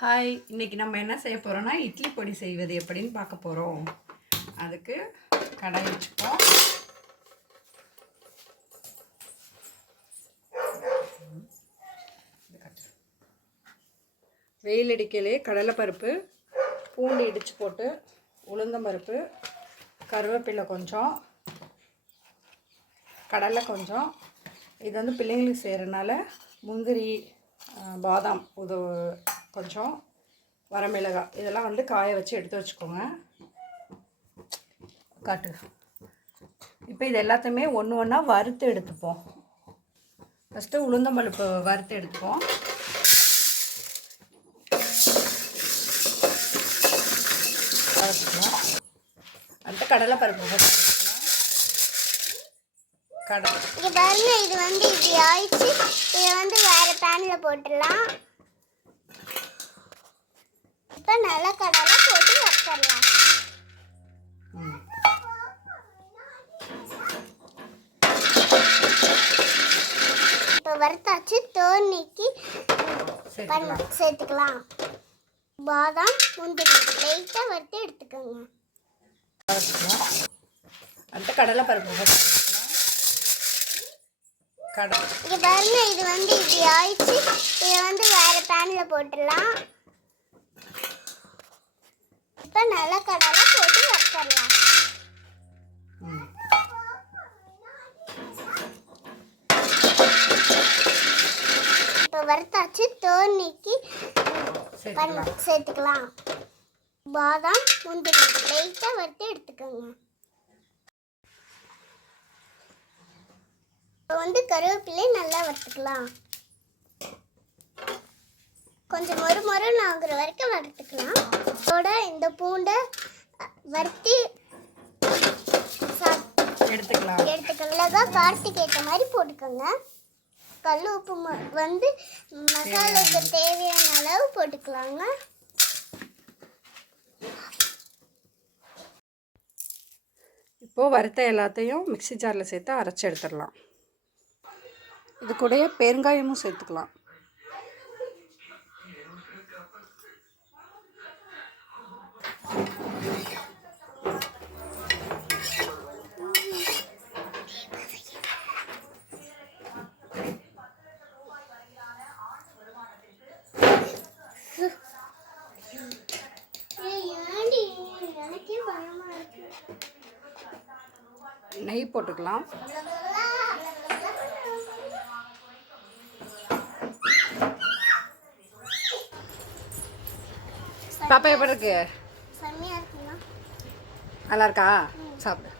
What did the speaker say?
Hi இன்றைக்கி நம்ம என்ன செய்ய போகிறோம்னா இட்லி பொடி செய்வது எப்படின்னு பார்க்க போகிறோம் அதுக்கு கடாய் வச்சுப்போம். வெயில் அடிக்கலே கடலைப்பருப்பு பூண்டு இடித்து போட்டு உளுந்தம்பருப்பு கருவேப்பிலை கொஞ்சம் கடலை கொஞ்சம். இது வந்து பிள்ளைங்களுக்கு செய்கிறனால முந்திரி பாதாம் உதவு கொஞ்சம் வரமிளகாய் இதெல்லாம் வந்து காய வச்சு எடுத்து வச்சுக்கோங்க. காட்டு. இப்போ இது எல்லாத்தையுமே ஒன்று ஒன்றா வறுத்து எடுத்துப்போம். ஃபஸ்ட்டு உளுந்தம்பருப்பு வறுத்து எடுத்துப்போம். வறுத்துக்கலாம். அடுத்து கடலைப்பருப்பு கடலை. இது வந்து இப்படி ஆயிடுச்சு. இதை வந்து வேறு பேனில் போட்டுடலாம். இப்போ நல்லா கடலை போட்டு வச்சிடலாம். இப்போ வறுத்தாச்சு தோல் நீக்கி சேர்த்துக்கலாம். பாதாம் முந்திரி லைட்டாக வறுத்து எடுத்துக்கோங்க. அடுத்து கடலைப்பருப்பு போட்டுக்கலாம் கடலை. இங்க பாருங்க இது வந்து இப்படி ஆயிடுச்சு. இதை வந்து வேற பேன்ல போட்டுடலாம். இப்போ நல்லா கடலை போட்டு வச்சிடலாம். இப்போ வறுத்தாச்சு சேர்த்துக்கலாம். சேர்த்துக்கலாம். பாதாம் முந்திரி லைட்டாக வறுத்து எடுத்துக்கோங்க. இப்போ வந்து கருவேப்பிலை நல்லா வறுத்துக்கலாம். கொஞ்சம் மொறு மொறுன்னு ஆகுற வரைக்கும் வறுத்துக்கலாம். இதோட இந்த பூண்டை வறுத்தி எடுத்துக்கலாம். எடுத்துக்கலகா காரத்துக்கு ஏற்ற மாதிரி போட்டுக்கோங்க. கல் உப்பு வந்து மசாலாவுக்கு தேவையான அளவு போட்டுக்கலாங்க. இப்போது வறுத்த எல்லாத்தையும் மிக்ஸி ஜாரில் சேர்த்து அரைச்சி எடுத்துடலாம். இது கூடயே பெருங்காயமும் சேர்த்துக்கலாம். நெய் போட்டுக்கலாம். பாப்பா எப்படி இருக்கு? நல்லா இருக்கா? சாப்பிடு.